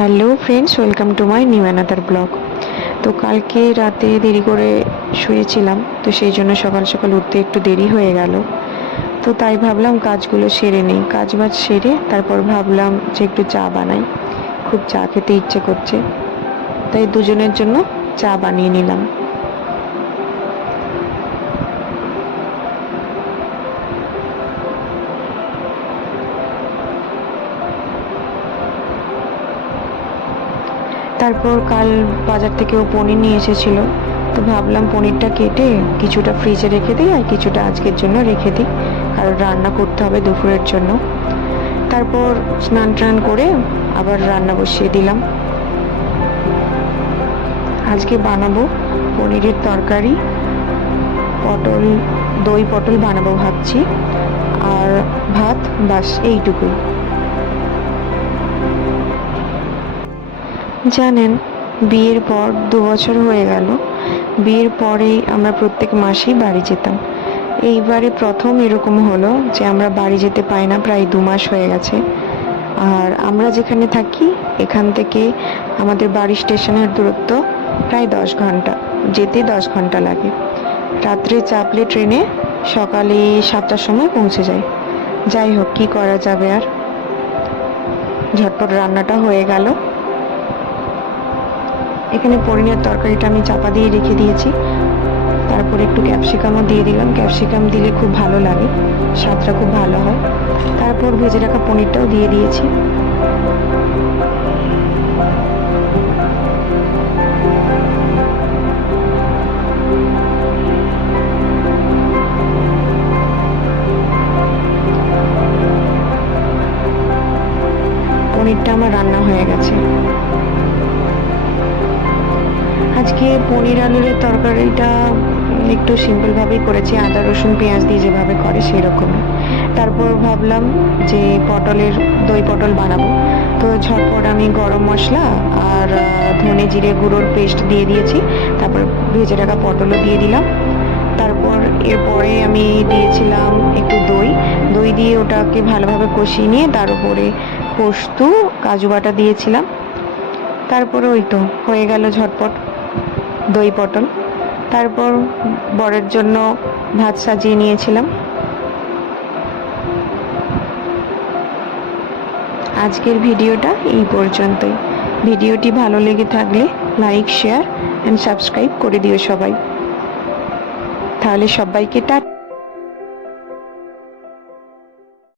Hello friends, welcome to my new another blog. তো কালকে রাতে দেরি করে শুয়েছিলাম, তো সেই জন্য সকাল সকাল উঠতে একটু দেরি হয়ে গেল। তো তাই ভাবলাম কাজগুলো সেরে নিই, কাজ বাজ সেরে তারপর ভাবলাম যে একটু চা বানাই। খুব চা খেতে ইচ্ছে করছে, তাই দুজনের জন্য চা বানিয়ে নিলাম। তারপর কাল বাজার থেকেও পনির নিয়ে এসেছিলো, তো ভাবলাম পনিরটা কেটে কিছুটা ফ্রিজে রেখে দিই আর কিছুটা আজকের জন্য রেখে দিই, কারণ রান্না করতে হবে দুপুরের জন্য। তারপর স্নান টান করে আবার রান্না বসিয়ে দিলাম। আজকে বানাবো পনিরের তরকারি, পটল, দই পটল বানাবো ভাবছি, আর ভাত, বাস এইটুকুই। জানেন, বিয়ের পর 2 বছর হয়ে গেল। বিয়ের পরেই আমরা প্রত্যেক মাসেই বাড়ি যেতাম। এইবারে প্রথম এরকম হলো যে আমরা বাড়ি যেতে পাই না, প্রায় 2 মাস হয়ে গেছে। আর আমরা যেখানে থাকি এখান থেকে আমাদের বাড়ি স্টেশনের দূরত্ব প্রায় 10 ঘন্টা, যেতে 10 ঘন্টা লাগে। রাত্রে চাপলে ট্রেনে সকালে 7টার সময় পৌঁছে যায়। যাই হোক, কি করা যাবে আর। ঝটপট রান্নাটা হয়ে গেল। এখানে পনিরের তরকারিটা আমি চাপা দিয়ে রেখে দিয়েছি, তারপর একটু ক্যাপসিকামও দিয়ে দিলাম। ক্যাপসিকাম দিলে খুব ভালো লাগে, স্বাদটা খুব ভালো হয়। তারপর ভেজে রাখা পনিরটাও দিয়ে দিয়েছি। পনিরটা আমার রান্না হয়ে গেছে। আজকে পনির আলুর তরকারিটা একটু সিম্পলভাবেই করেছি, আদা রসুন পেঁয়াজ দিয়ে যেভাবে করে সেরকমই। তারপর ভাবলাম যে দই পটল বানাবো, তো ঝটপট আমি গরম মশলা আর ধনে জিরে গুঁড়োর পেস্ট দিয়ে দিয়েছি। তারপর ভেজে রাখা পটলও দিয়ে দিলাম। তারপর এরপরে আমি দিয়েছিলাম একটু দই দিয়ে ওটাকে ভালোভাবে কষিয়ে নিয়ে তার উপরে পোস্ত, কাজু বাটা দিয়েছিলাম। তারপরে ওই তো হয়ে গেল ঝটপট দই পটল। তারপর বরের জন্য ভাত সাজিয়ে নিয়েছিলাম। আজকের ভিডিওটা এই পর্যন্তই। ভিডিওটি ভালো লেগে থাকলে লাইক, শেয়ার অ্যান্ড সাবস্ক্রাইব করে দিও সবাই। তাহলে সবাইকে টাটা।